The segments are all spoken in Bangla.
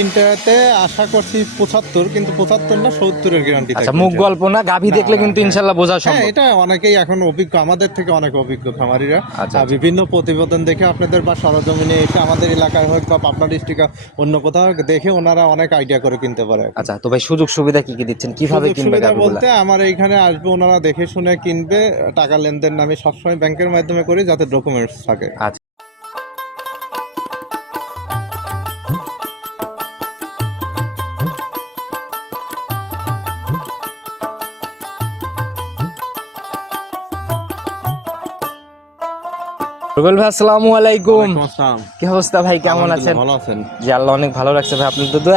তিনটাতে আশা করছি পঁচাত্তর কিন্তু পঁচাত্তর না সত্তরের গ্যারান্টি আচ্ছা মুখ গল্প না গাভী দেখলে কিন্তু হ্যাঁ। ইনশাল্লাহ বোঝা হ্যাঁ সম্ভব। এটা অনেকেই এখন অভিজ্ঞ আমাদের থেকে অনেক অভিজ্ঞ খামারিরা। আচ্ছা, বিভিন্ন প্রতিবেদন দেখে আপনাদের বা সরজমিনে এসে আমাদের এলাকায় হোক বা পাবনা ডিস্ট্রিক্ট অন্য কোথাও দেখে ওনারা অনেক আইডিয়া করে কিনতে পারে আচ্ছা তো ভাই সুযোগ সুবিধা কি কি দিচ্ছেন? কীভাবে কিনবে সুবিধা বলতে আমার এইখানে আসবে ওনারা দেখে শুনে কিনবে টাকা লেনদেন আমি সবসময় ব্যাংকের মাধ্যমে করি যাতে ডকুমেন্টস থাকে। আচ্ছা। রুবেল ভাই আসসালামু আলাইকুম। কি অবস্থা ভাই কেমন আছেন? ভালো আছেন। জি আল্লাহ অনেক ভালো রাখছে ভাই।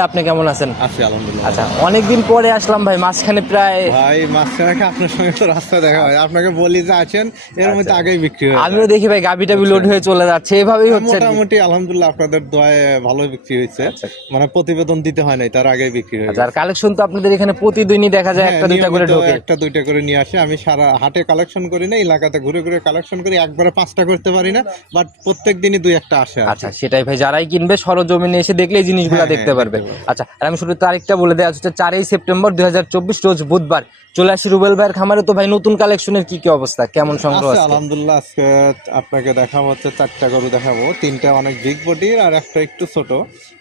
আপনি কেমন আছেন? আছি আলহামদুলিল্লাহ। আচ্ছা অনেকদিন পরে আসলাম ভাই মাঝখানে প্রায় ভাই মাঝখানে আপনার সঙ্গে তো রাস্তা দেখা হয়। আপনাকে বলি যে আছেন এর মধ্যে আগেই বিক্রি হয়ে। আমিও দেখি ভাই গাভি টাবি লোড হয়ে চলে যাচ্ছে এভাবেই হচ্ছে মোটামুটি আলহামদুলিল্লাহ আপনাদের দোয়ায় ভালো বিক্রি হয়েছে। মানে প্রতিবেদন দিতে হয় নাই তার আগেই বিক্রি হয়ে আচ্ছা আর কালেকশন তো আপনাদের এখানে প্রতিদিনই দেখা যায় হ্যাঁ, একটা দুইটা করে ঢোকে। একটা দুইটা করে নিয়ে আসে। আমি সারা হাটে কালেকশন করি না এলাকাতে ঘুরে ঘুরে কালেকশন করি একবারে পাঁচটা করতে পারি। না বাট প্রত্যেক দিনই দুই একটা আসে আচ্ছা সেটাই ভাই যারাই কিনবে সরজমিনে এসে দেখলে এই জিনিসগুলো হ্যাঁ, দেখতে হ্যাঁ, পারবে। আচ্ছা আর আমি শুধু তারিখটা বলে দেওয়া হচ্ছে চারই সেপ্টেম্বর দুই রোজ বুধবার। চলে আসি রুবেল ভাইয়ের খামারে। তো ভাই নতুন কালেকশনের কি কি অবস্থা? কেমন সংগ্রহ আছে আলহামদুলিল্লাহ আজকে আপনাকে দেখাবো হচ্ছে চারটা গরু দেখাবো। তিনটা অনেক বিগ বডির আর একটা একটু ছোট।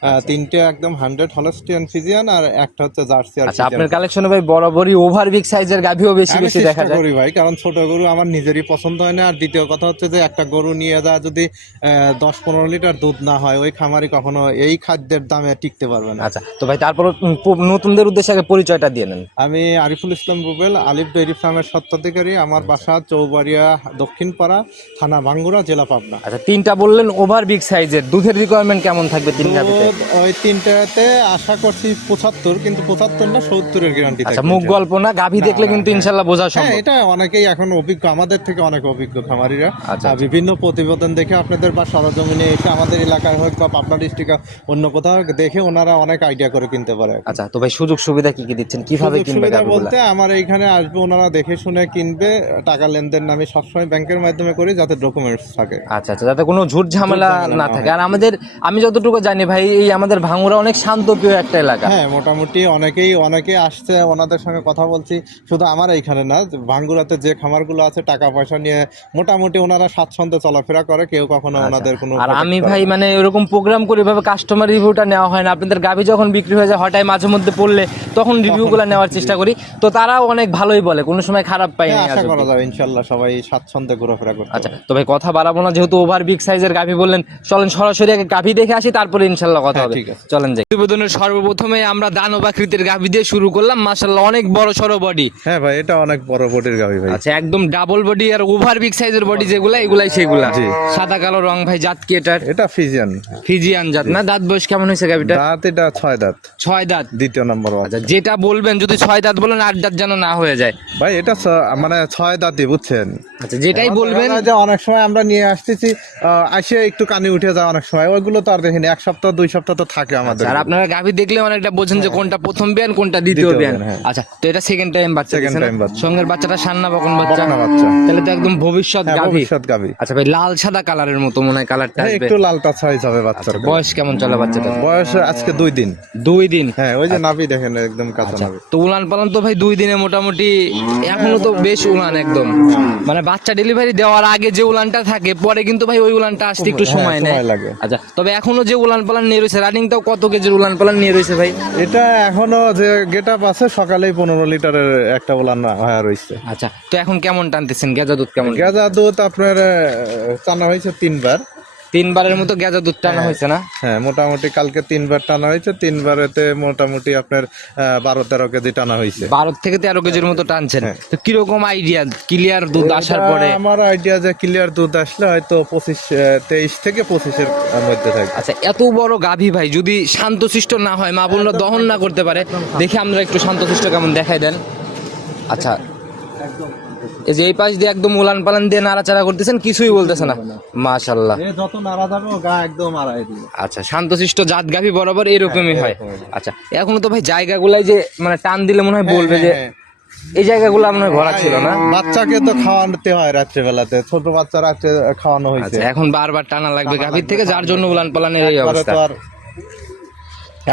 আহ, তিনটে একদম হান্ড্রেড হলস্টিয়ান ফিজিয়ান আর একটা হচ্ছে জার্সি আর আচ্ছা আপনার কালেকশনে ভাই বরাবরই ওভার বিগ সাইজের গাভিও বেশি বেশি দেখা যায়। করি ভাই কারণ ছোট গরু আমার নিজেরই পছন্দ হয় না। আর দ্বিতীয় কথা হচ্ছে যে একটা গরু নিয়ে যা যদি দশ পনেরো লিটার দুধ না হয় ওই খামারি কখনো এই খাদ্যের দামে টিকতে পারবে না। আচ্ছা তো ভাই তারপর নতুনদের উদ্দেশ্যে আগে পরিচয়টা দিয়ে নেন। আমি আরিফুল ইসলাম রুবেল আলিফ ডেইরি ফার্মের স্বত্বাধিকারী আমার বাসা চৌবাড়িয়া দক্ষিণপাড়া থানা ভাঙ্গুরা জেলা পাবনা। আচ্ছা তিনটা বললেন ওভার বিগ সাইজের দুধের রিকোয়ারমেন্ট কেমন থাকবে তিনটা ওই তিনটাতে আশা করছি পঁচাত্তর কিন্তু পঁচাত্তর না সত্তরের গ্যারান্টি আচ্ছা মুখ গল্প না গাভি দেখলে কিন্তু ইনশাল্লাহ বোঝা হ্যাঁ সম্ভব। এটা অনেকেই এখন অভিজ্ঞ আমাদের থেকে অনেক অভিজ্ঞ খামারিরা। আচ্ছা, বিভিন্ন প্রতিবেদন দেখে আপনাদের বা সরজমিনে এসে আমাদের এলাকায় হোক বা পাবনা ডিস্ট্রিক্টে অন্য কোথাও দেখে ওনারা অনেক আইডিয়া করে কিনতে পারে। আচ্ছা তো ভাই সুযোগ সুবিধা কি কি দিচ্ছেন? কীভাবে কিনবে সুবিধা বলতে আমার এইখানে আসবে ওনারা দেখে শুনে কিনবে টাকা লেনদেন আমি সবসময় ব্যাংকের মাধ্যমে করি যাতে ডকুমেন্টস থাকে। আচ্ছা আচ্ছা যাতে কোনো ঝুট ঝামেলা না থাকে। আর আমাদের আমি যতটুকু জানি ভাই এই আমাদের ভাঙুরা অনেক শান্তপ্রিয় একটা এলাকা। হ্যাঁ মোটামুটি অনেকেই অনেকে আসছে ওনাদের সঙ্গে কথা বলছি। শুধু আমার এইখানে না ভাঙ্গুরাতে যে খামারগুলো আছে টাকা পয়সা নিয়ে মোটামুটি ওনারা স্বাচ্ছন্দ্যে চলাফেরা করে কেউ কখনো ওনাদের কোনো আচ্ছা। আর আমি ভাই মানে এরকম প্রোগ্রাম করি ভাবে কাস্টমার রিভিউটা নেওয়া হয় না। আপনাদের গাভি যখন বিক্রি হয়ে যায় হঠাৎ মাঝে মধ্যে পড়লে তখন রিভিউগুলো নেওয়ার চেষ্টা করি। তো তারাও অনেক ভালোই বলে কোনো সময় খারাপ পাই হ্যাঁ, না আশা করা যাবে ইনশাল্লাহ সবাই স্বাচ্ছন্দ্যে ঘোরাফেরা করতে আচ্ছা তো ভাই কথা বাড়াবো না যেহেতু ওভার বিগ সাইজের গাভি বললেন চলেন সরাসরি আগে গাভি দেখে আসি তারপরে ইনশাল্লাহ কথা হ্যাঁ, হবে। চলেন যাই। প্রতিবেদনের সর্বপ্রথমে আমরা দানব আকৃতির গাভি দিয়ে শুরু করলাম মাশাল্লাহ অনেক বড় সড়ো বডি হ্যাঁ ভাই এটা অনেক বড় বডির গাবি ভাই। আচ্ছা একদম ডাবল বডি আর ওভার বিগ সাইজের বডি যেগুলো এগুলাই সেগুলা জি। সাদা কালো রং ভাই জাত কি এটার? এটা ফিজিয়ান। ফিজিয়ান জাত। না দাঁত বয়স কেমন হয়েছে গাভিটা দাঁত এটা ছয় দাঁত। ছয় দাঁত? দ্বিতীয় নম্বর আচ্ছা যেটা বলবেন যদি ছয় দাঁত বলেন আট দাঁত যেন না হয়ে যায়। ভাই এটা মানে ছয় দাঁতই বুঝছেন? আচ্ছা যেটাই বলবেন। যে অনেক সময় আমরা নিয়ে আসতেছি আসে একটু কানে উঠে যায় অনেক সময়। ওইগুলো তো আর দেখিনি এক সপ্তাহ দুই সপ্তাহ তো থাকে আমাদের। আর আপনারা গাভি দেখলে অনেকটা বোঝেন যে কোনটা প্রথম বিয়ান কোনটা দ্বিতীয় বিয়ান হ্যাঁ। আচ্ছা তো এটা সেকেন্ড টাইম বাচ্চা না? time বাচ্চা। সঙ্গের বাচ্চাটা সান্না বকন বাচ্চা। বাচ্চা। তাহলে তো একদম ভবিষ্যৎ হ্যাঁ, গাভি। ভবিষ্যৎ গাবি আচ্ছা ভাই লাল সাদা কালারের মতো মনে হয় কালারটা হ্যাঁ, আসবে। একটু লালটা সাইজ হবে বাচ্চার বয়স কেমন চলে বাচ্চাটা বয়স আজকে দুই দিন। দুই দিন? হ্যাঁ ওই যে নাভি দেখেন একদম কাঁচা আচ্ছা নাভি। তো উলান পালন তো ভাই দুই দিনে মোটামুটি এখনও তো বেশ উলান একদম। মানে বাচ্চা ডেলিভারি দেওয়ার আগে যে উলানটা থাকে পরে কিন্তু ভাই ওই উলানটা আসতে একটু হ্যাঁ, সময় নেয়। লাগে। আচ্ছা তবে এখনও যে উলান পালান নিয়ে রয়েছে রানিং তাও কত কেজির উলান পালান নিয়ে রয়েছে ভাই? এটা এখনও যে গেট আপ আছে সকালেই পনেরো লিটারের একটা উলান হয়ে রয়েছে। আচ্ছা তো এখন কেমন টানতেছেন? গেজা দুধ কেমন? গেজা দুধ আপনার টানা হয়েছে তিনবার। তিনবারের মতো গেজা দুধ টানা হয়েছে না? হ্যাঁ মোটামুটি কালকে তিনবার টানা হয়েছে তিনবারেতে মোটামুটি আপনার বারো তেরো কেজি টানা হয়েছে। বারো থেকে তেরো কেজির মতো টানছেন। তো কীরকম আইডিয়া ক্লিয়ার দুধ আসার পরে? আমার আইডিয়া যে ক্লিয়ার দুধ আসলে হয়তো পঁচিশ তেইশ থেকে পঁচিশের মধ্যে থাকবে। আচ্ছা এত বড় গাভী ভাই যদি শান্তশিষ্ট না হয় মা বোনরা দহন না করতে পারে দেখে আমরা একটু শান্তশিষ্ট কেমন দেখাই দেন। আচ্ছা। এই যে এই পাশ দিয়ে একদম উলান পালান দিয়ে নাড়াচাড়া করতেছেন কিছুই বলতেছে না। মাশাল্লাহ যত নাড়া যাবে ও গা একদম আড়াই দিবে। আচ্ছা শান্তশিষ্ট জাত গাভী বরাবর এরকমই হয়। আচ্ছা এখনও তো ভাই জায়গাগুলাই যে মানে টান দিলে মনে হয় বলবে যে হ্যাঁ, এই জায়গাগুলো মনে হয় ভরা ছিল না? বাচ্চাকে তো খাওয়াতে হয় রাত্রেবেলাতে ছোট বাচ্চা রাত্রে খাওয়ানো হয়েছে। আচ্ছা এখন বারবার টানা লাগবে গাভীর থেকে যার জন্য উলান পালানের এই অবস্থা।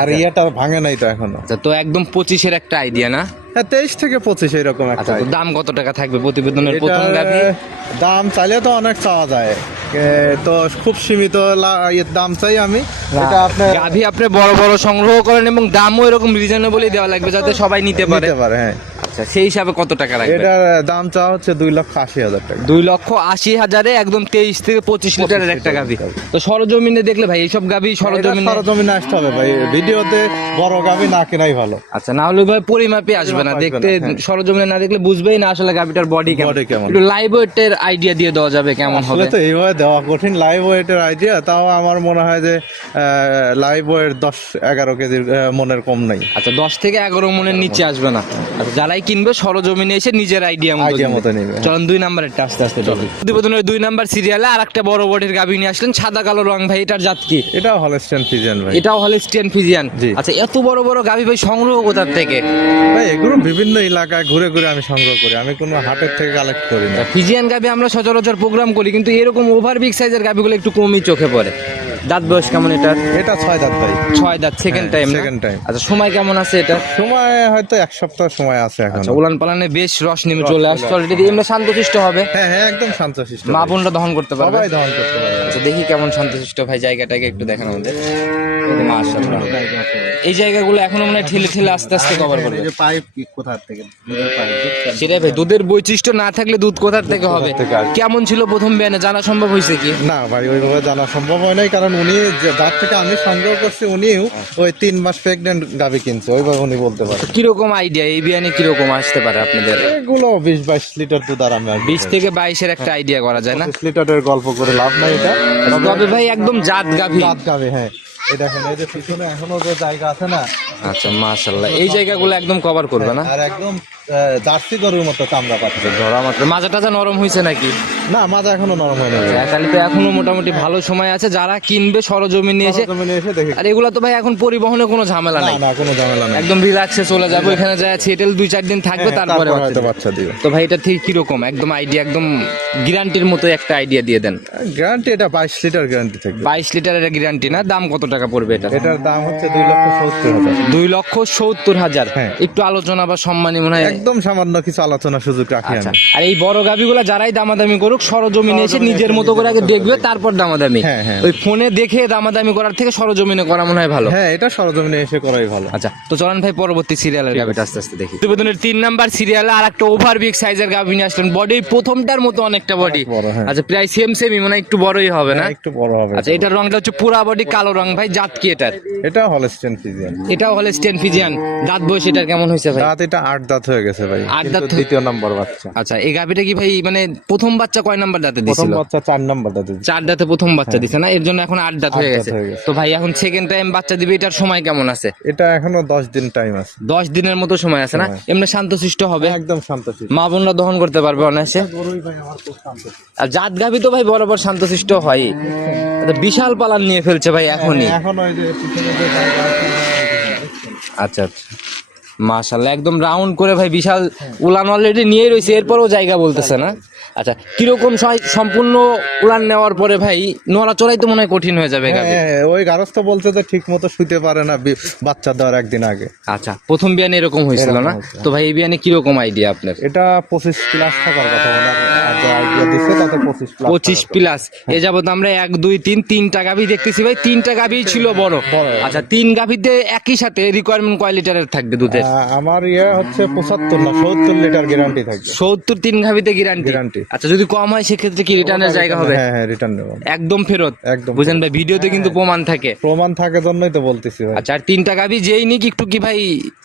আর ইয়াটা ভাঙে নাই তো এখনও। আচ্ছা তো একদম পঁচিশের একটা আইডিয়া না? হ্যাঁ তেইশ থেকে পঁচিশ এরকম একটা আচ্ছা দাম কত টাকা থাকবে প্রতিবেদনের প্রথম গাভি? দাম চাইলে তো অনেক চাওয়া যায়। তো খুব সীমিত দাম চাই আমি। এটা আপনার গাভি আপনি বড় বড় সংগ্রহ করেন এবং দামও এরকম রিজনেবলই দেওয়া লাগবে যাতে সবাই নিতে পারে। নিতে পারে হ্যাঁ। আচ্ছা সেই হিসাবে কত টাকা লাগবে? এটার দাম চাওয়া হচ্ছে দুই লক্ষ আশি হাজার টাকা। দুই লক্ষ আশি হাজারে একদম তেইশ থেকে পঁচিশ লিটারের একটা গাভি। তো সরজমিনে দেখলে ভাই এইসব গাভি সরজমিনে সরজমিনে আসতে হবে ভাই। ভিডিওতে বড় গাবি না কেনাই ভালো। আচ্ছা না হলে ভাই পরিমাপে আসবে না। দেখতে হ্যাঁ। সরজমিনে না দেখলে বুঝবেই না আসলে গাভিটার বডি কেমন। কেমন। একটু লাইভ ওয়েটের আইডিয়া দিয়ে দেওয়া যাবে কেমন হবে। তো এইভাবে দেওয়া কঠিন লাইভ ওয়েটের আইডিয়া তাও আমার মনে হয় যে লাইভ ওয়েট দশ এগারো কেজির মনের কম নাই। আচ্ছা দশ থেকে এগারো মনের নিচে আসবে না। আচ্ছা যারাই কিনবে সরজমিনে এসে নিজের আইডিয়া মতো নিবে, হ্যাঁ। চলেন দুই নাম্বারেরটা আস্তে আস্তে চলো। প্রতিবেদনের দুই নাম্বার সিরিয়ালে আর একটা বড় বডির গাভি নিয়ে আসলেন সাদা কালো রং ভাই এটার জাত কি? এটাও হলস্টেন ফিজিয়ান ভাই। এটাও হলিস্টিয়ান ফিজিয়ান। আচ্ছা এত বড় বড় গাভি ভাই সংগ্রহ কোথার থেকে? ভাই এগুলো বিভিন্ন এলাকায় ঘুরে ঘুরে আমি সংগ্রহ করি। আমি কোনো হাটের থেকে কালেক্ট করি না। ফিজিয়ান গাভি আমরা সচরাচর প্রোগ্রাম করি কিন্তু এরকম ওভার বিগ সাইজের গাভিগুলো একটু কমই চোখে পড়ে। দাঁত বয়স কেমন এটা এটা ছয় দাঁত ভাই। ছয় দাঁত সেকেন্ড টাইম সেকেন্ড টাইম আচ্ছা সময় কেমন আছে এটা? সময় হয়তো এক সপ্তাহ সময় আছে এখন। আচ্ছা উলান পালানে বেশ রস নেমে চলে আসছে অলরেডি এমনি শান্তশিষ্ট হবে? হ্যাঁ হ্যাঁ একদম শান্তশিষ্ট মা বোনরা দহন করতে পারবে? সবাই দহন করতে পারবে। আচ্ছা দেখি কেমন শান্তশিষ্ট ভাই জায়গাটাকে একটু দেখেন আমাদের। মাশাআল্লাহ। এই জায়গাগুলো এখনও মনে হয় ঠেলে ঠেলে আস্তে আস্তে কভার করবে। পাইপ কি কোথা থেকে? সেটাই ভাই দুধের বৈশিষ্ট্য না থাকলে দুধ কোথার থেকে হবে? কেমন ছিল প্রথম বিয়ানে? জানা সম্ভব হয়েছে কি? না ভাই ওইভাবে জানা সম্ভব হয় নাই কারণ উনি যে যার থেকে আমি সংগ্রহ করছি উনিও ওই তিন মাস প্রেগনেন্ট গাবি কিনছে ওইভাবে উনি বলতে পারে। কীরকম আইডিয়া এই বিয়ানে কীরকম আসতে পারে আপনাদের? এগুলো বিশ বাইশ লিটার দুধ আর আমি বিশ থেকে বাইশের একটা আইডিয়া করা যায় না? লিটারের গল্প করে লাভ নাই এটা। তবে ভাই একদম জাত গাভী। রাত গাবে হ্যাঁ। এই দেখেন এই যে পিছনে এখনও যে জায়গা আছে না আচ্ছা মাশাল্লাহ এই জায়গাগুলো একদম কভার করবে না? আর একদম জার্সি গরুর মতো চামড়া পাচ্ছে। ধরা মাত্র। মাজা টাজা নরম হয়েছে নাকি? না মাজা এখনও নরম হয়নি। হ্যাঁ, তাহলে তো এখনও মোটামুটি ভালো সময় আছে। যারা কিনবে সরজমিনে এসে সরজমিনে এসে দেখে আর এগুলো তো ভাই এখন পরিবহনে কোনো ঝামেলা নাই। না কোনো ঝামেলা নেই। একদম রিল্যাক্সে চলে যাব এখানে যায় সেটেল দুই চার দিন থাকবে হ্যাঁ, তারপরে হয়তো বাচ্চা দিবে। তো ভাই এটা ঠিক কীরকম? একদম আইডিয়া একদম গ্যারান্টির মতো একটা আইডিয়া দিয়ে দেন। গ্যারান্টি এটা বাইশ লিটার গ্যারান্টি থাকবে। বাইশ লিটারের গ্যারান্টি না? দাম কত টাকা পড়বে এটা? এটার দাম হচ্ছে দুই লক্ষ সত্তর হাজার। দুই লক্ষ সত্তর হাজার। হ্যাঁ। একটু আলোচনা বা সম্মানী মনে হয় একদম সামান্য কিছু আলোচনা সুযোগ রাখি আচ্ছা। আমি। আর এই বড় গাভিগুলো যারাই দামাদামি করুক সরজমিনে এসে নিজের মতো করে আগে দেখবে তারপর দামাদামি। হ্যাঁ, হ্যাঁ। ওই ফোনে দেখে দামাদামি করার থেকে সরজমিনে করা মনে হয় ভালো। হ্যাঁ এটা সরজমিনে এসে করাই ভালো। আচ্ছা তো চলেন ভাই পরবর্তী সিরিয়ালের গাভিটা আস্তে আস্তে দেখি। প্রতিবেদনের তিন নাম্বার সিরিয়ালে আর একটা ওভার বিগ সাইজের গাভি নিয়ে আসলেন। বডি প্রথমটার মতো অনেকটা বডি হ্যাঁ। আচ্ছা প্রায় সেম সেমই মানে একটু বড়ই হবে না? একটু বড় হবে। আচ্ছা এটার রংটা হচ্ছে পুরা বডি কালো রং। ভাই জাত কি এটার? এটা হলস্টেন ফিজিয়ান এটা হলে স্টেন ফিজিয়ান দাঁত বয়স এটার কেমন হয়েছে ভাই? দাঁত এটা আট দাঁত হয়ে গেছে। ভাই। দাঁত হয়ে- দ্বিতীয় নম্বর বাচ্চা। আচ্ছা এই গাভিটা কি ভাই মানে প্রথম বাচ্চা কয় নাম্বার দাঁতে প্রথম বাচ্চা চার নম্বর দাঁত চার দাঁতে প্রথম বাচ্চা দিছে না? এর জন্য এখন আট দাঁত হয়ে গেছে। তো ভাই এখন সেকেন্ড টাইম বাচ্চা দিবে এটার সময় কেমন আছে? এটা এখনও দশ দিন টাইম আছে। দশ দিনের মতো সময় আছে না? এমনি শান্তশিষ্ট হবে। একদম শান্তশিষ্ট। মা বোনরা দহন করতে পারবে অনায়াসে। গরুই ভাই আমার খুব শান্তশিষ্ট। আর জাত গাভি তো ভাই বরাবর শান্তশিষ্ট হয়। বিশাল পালান নিয়ে ফেলছে ভাই এখনই। এখন ওই যে পিছনে যে আচ্ছা আচ্ছা। মাশাল্লাহ একদম রাউন্ড করে ভাই বিশাল উলান অলরেডি নিয়ে রয়েছে এরপরও জায়গা বলতেছে না? আচ্ছা কীরকম সম্পূর্ণ উলান নেওয়ার পরে ভাই নোয়ারা চড়াই তো মনে হয় কঠিন হয়ে যাবে হ্যাঁ ওই গারস্থ বলছে যে ঠিক মতো শুতে পারে না বাচ্চা দেওয়ার একদিন আগে। আচ্ছা প্রথম বিয়ানে এরকম হয়েছিল না? তো ভাই এই বিয়ানে কীরকম আইডিয়া আপনার? এটা পঁচিশ প্লাস থাকার কথা পঁচিশ প্লাস এ যাবত আমরা এক দুই তিন তিনটা গাভি দেখতেছি ভাই। তিনটা গাভি ছিল বড়। বড়। আচ্ছা তিন গাভিতে একই সাথে রিকোয়ারমেন্ট কয় লিটারের থাকবে দুধের? আমার ইয়ে হচ্ছে পঁচাত্তর না সত্তর লিটার গ্যারান্টি থাকবে। সত্তর তিন গাভিতে গ্যারান্টি Guarantee। আচ্ছা যদি কম হয় সেক্ষেত্রে কি রিটার্নের জায়গা হবে? হ্যাঁ হ্যাঁ রিটার্ন নেব একদম ফেরত। একদম বুঝেন ভাই ভিডিওতে কিন্তু প্রমাণ থাকে। প্রমাণ থাকে জন্যই তো বলতেছি ভাই। আচ্ছা আর তিনটা যেই নিক একটু কি ভাই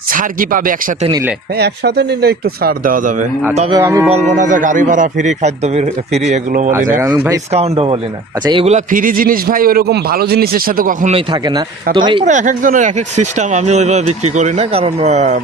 ছাড় কি পাবে একসাথে নিলে? হ্যাঁ একসাথে নিলে একটু ছাড় দেওয়া যাবে। আচ্ছা। তবে আমি বলব না যে গাড়ি ভাড়া ফ্রি খাদ্য ফ্রি এগুলো বলি আচ্ছা, না। ভাই- ডিসকাউন্টও বলি না। আচ্ছা এগুলা ফ্রি জিনিস ভাই ওরকম ভালো জিনিসের সাথে কখনোই থাকে না। তো ভাই এক একজনের এক এক সিস্টেম আমি ওইভাবে বিক্রি করি না কারণ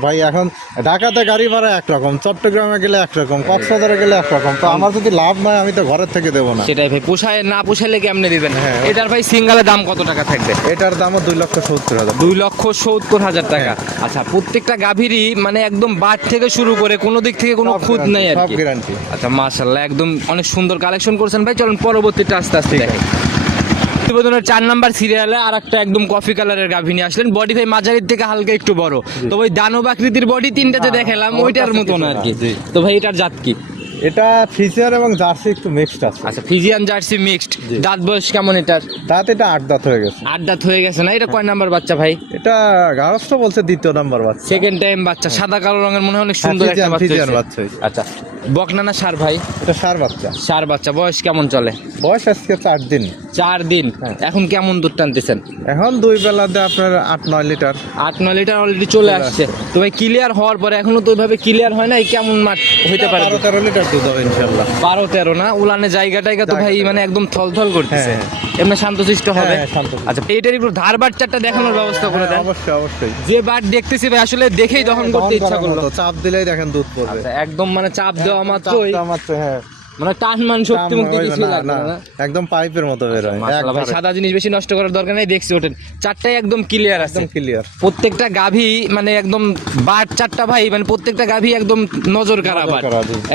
ভাই এখন ঢাকাতে গাড়ি ভাড়া একরকম চট্টগ্রামে গেলে একরকম কক্সবাজারে গেলে একরকম তো আমার যদি লাভ নয় আমি তো ঘরের থেকে দেবো না। সেটাই ভাই পোষায় না পোষাইলে কেমনে দিবেন? হ্যাঁ। এটার ভাই সিঙ্গালের দাম কত টাকা থাকবে? এটার দামও দুই লক্ষ সত্তর হাজার। দুই লক্ষ সত্তর হাজার টাকা। আচ্ছা প্রত্যেকটা গাভীরই মানে একদম বাদ থেকে শুরু করে কোনো দিক থেকে কোনো খুঁত নাই আর কি। আচ্ছা মাশাল্লাহ একদম অনেক সুন্দর কালেকশন করছেন ভাই। চলুন পরবর্তীটা আস্তে আস্তে দেখেন। প্রতিবেদনের চার নাম্বার সিরিয়ালে আর একটা একদম কফি কালারের গাভী নিয়ে আসলেন। বডি ভাই মাঝারির থেকে হালকা একটু বড়। তো ওই দানব আকৃতির বডি তিনটা যে দেখালাম ওইটার মতন আর কি। তো ভাই এটার জাত কি? এটা ফিজিয়ান এবং জার্সি একটু মিক্সড আছে। আচ্ছা ফিজিয়ান জার্সি মিক্সড দাঁত বয়স কেমন এটার? দাঁত এটা আট দাঁত হয়ে গেছে। আট দাঁত হয়ে গেছে না? এটা কয় নাম্বার বাচ্চা ভাই? এটা গারস্থ বলছে দ্বিতীয় নাম্বার বাচ্চা। সেকেন্ড টাইম বাচ্চা সাদা কালো রঙের মনে হয় অনেক হ্যাঁ, সুন্দর একটা ফিজিয়ান- বাচ্চা ফিজিয়ান বকনানা সার ভাই। এটা সার বাচ্চা। সার বাচ্চা বয়স কেমন চলে? বয়স আজকে চার দিন। চার দিন। হ্যাঁ। এখন কেমন দুধ টানতেছেন? এখন দুই বেলাতে আপনার আট নয় লিটার। আট নয় লিটার অলরেডি চলে আসছে। তো ভাই ক্লিয়ার হওয়ার পরে এখনও তো ওইভাবে ক্লিয়ার হয় নাই কেমন মাঠ হইতে পারে? বারো তেরো লিটার দুধ হবে ইনশাল্লাহ বারো তেরো না? উলানে জায়গা টাইগা তো ভাই মানে একদম থলথল করতেছে। হ্যাঁ, এমনি শান্তশিষ্ট হবে। হ্যাঁ, আচ্ছা এটার একটু ধার বাচ্চাটা দেখানোর ব্যবস্থা করে দেন। হ্যাঁ, অবশ্যই অবশ্যই। যে বার দেখতেছি ভাই আসলে দেখেই দহন করতে ইচ্ছা করল। চাপ দিলেই দেখেন দুধ পড়বে। আচ্ছা, একদম মানে চাপ দেওয়া মাত্রই। হ্যাঁ। মানে টান মান শক্তি মুক্তি কিছু লাগবে না, একদম পাইপের মতো বের হয়। সাদা জিনিস বেশি নষ্ট করার দরকার নেই দেখছি ওঠেন। চারটাই একদম ক্লিয়ার আছে। একদম ক্লিয়ার প্রত্যেকটা গাভী মানে একদম বাট চারটা ভাই মানে প্রত্যেকটা গাভী একদম নজর কারা বাট।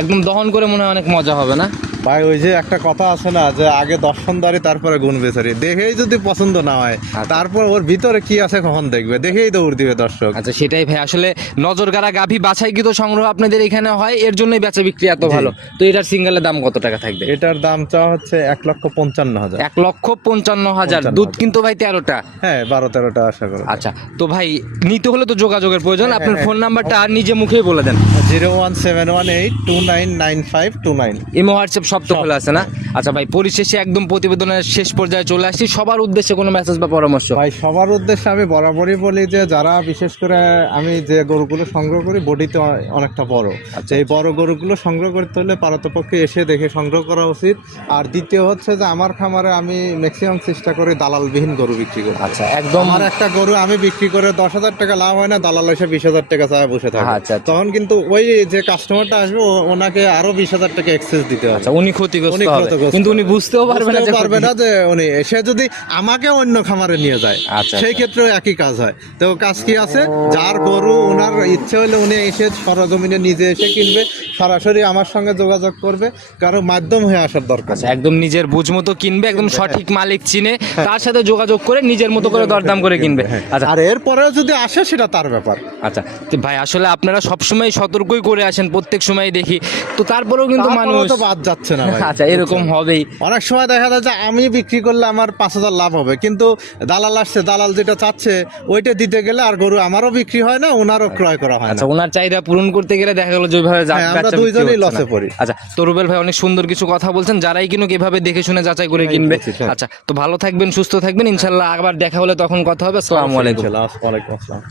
একদম দহন করে মনে হয় অনেক মজা হবে না? ভাই ওই যে একটা কথা আছে না যে আগে দর্শনদারি তারপরে গুণ বেচারি। দেখেই যদি পছন্দ না হয় আচ্ছা। তারপর ওর ভিতরে কি আছে কখন দেখবে? দেখেই দৌড় দিবে দর্শক। আচ্ছা সেটাই ভাই আসলে নজর কারা গাভী বাছাইকৃত সংগ্রহ আপনাদের এখানে হয় এর জন্যই বেচা বিক্রি এত ভালো। তো এটার সিঙ্গেলের দাম কত টাকা থাকবে? এটার দাম চাওয়া হচ্ছে এক লক্ষ পঞ্চান্ন হাজার। এক লক্ষ পঞ্চান্ন হাজার। দুধ কিন্তু ভাই তেরোটা। হ্যাঁ বারো তেরোটা আশা করো আচ্ছা তো ভাই নিতে হলে তো যোগাযোগের প্রয়োজন। হ্যাঁ, আপনার হ্যাঁ, ফোন নাম্বারটা নিজে মুখেই বলে দেন। Zero one seven one eight two nine nine five two nine. Imo WhatsApp সব তো খোলা আছে না? আচ্ছা ভাই পরিশেষে একদম প্রতিবেদনের শেষ পর্যায়ে চলে আসছি। সবার উদ্দেশ্যে কোনো মেসেজ বা পরামর্শ? ভাই সবার উদ্দেশ্যে আমি বরাবরই বলি যে যারা বিশেষ করে আমি যে গরুগুলো সংগ্রহ করি বডিতে অনেকটা বড়। আচ্ছা। এই বড় গরুগুলো সংগ্রহ করতে হলে পারতপক্ষে এসে দেখে সংগ্রহ করা উচিত। আর দ্বিতীয় হচ্ছে যে আমার খামারে আমি ম্যাক্সিমাম চেষ্টা করি দালালবিহীন গরু বিক্রি করি আচ্ছা একদম। আমার একটা গরু আমি বিক্রি করে দশ হাজার টাকা লাভ হয় না দালাল এসে বিশ হাজার টাকা চায় বসে থাকে। আচ্ছা, আচ্ছা। তখন কিন্তু ওই যে কাস্টমারটা আসবে ওনাকে আরও বিশ হাজার টাকা এক্সেস দিতে হবে। আচ্ছা উনি ক্ষতিগ্রস্ত হবে। কিন্তু উনি বুঝতেও পারবে না যে পারবে না যে উনি সে যদি আমাকে অন্য খামারে নিয়ে যায় আচ্ছা, সেই আচ্ছা। ক্ষেত্রেও একই কাজ হয়। তো কাজ কি আছে? যার গরু ওনার ইচ্ছে হলে উনি এসে সরজমিনে নিজে এসে কিনবে সরাসরি আমার সঙ্গে যোগাযোগ করবে কারও মাধ্যম হয়ে আসার দরকার। আচ্ছা একদম নিজের বুঝ মতো কিনবে একদম সঠিক মালিক চিনে তার সাথে যোগাযোগ করে নিজের মতো করে দরদাম করে কিনবে আচ্ছা। আর এরপরেও যদি আসে সেটা তার ব্যাপার। আচ্ছা ভাই আসলে আপনারা সবসময় সতর্কই করে আসেন প্রত্যেক সময় দেখি। তো তারপরেও কিন্তু মানুষ তো বাদ যাচ্ছে না আচ্ছা এরকম হবেই। অনেক সময় দেখা যায় যে আমি বিক্রি করলে আমার পাঁচ হাজার লাভ হবে কিন্তু দালাল আসছে দালাল যেটা চাচ্ছে ওইটা দিতে গেলে আর গরু আমারও বিক্রি হয় না ওনারও ক্রয় করা হয় না। আচ্ছা ওনার চাহিদা পূরণ করতে গেলে দেখা গেলো যেভাবে হ্যাঁ, আমরা দুইজনেই লসে পড়ি। আচ্ছা তো রুবেল ভাই অনেক সুন্দর কিছু কথা বলছেন যারাই কিনুক এভাবে দেখে শুনে যাচাই করে কিনবে। হ্যাঁ। আচ্ছা তো ভালো থাকবেন সুস্থ থাকবেন ইনশাল্লাহ আবার দেখা হলে তখন কথা হবে। আসসালামু আলাইকুম। আসসালামু আলাইকুম আসসালাম।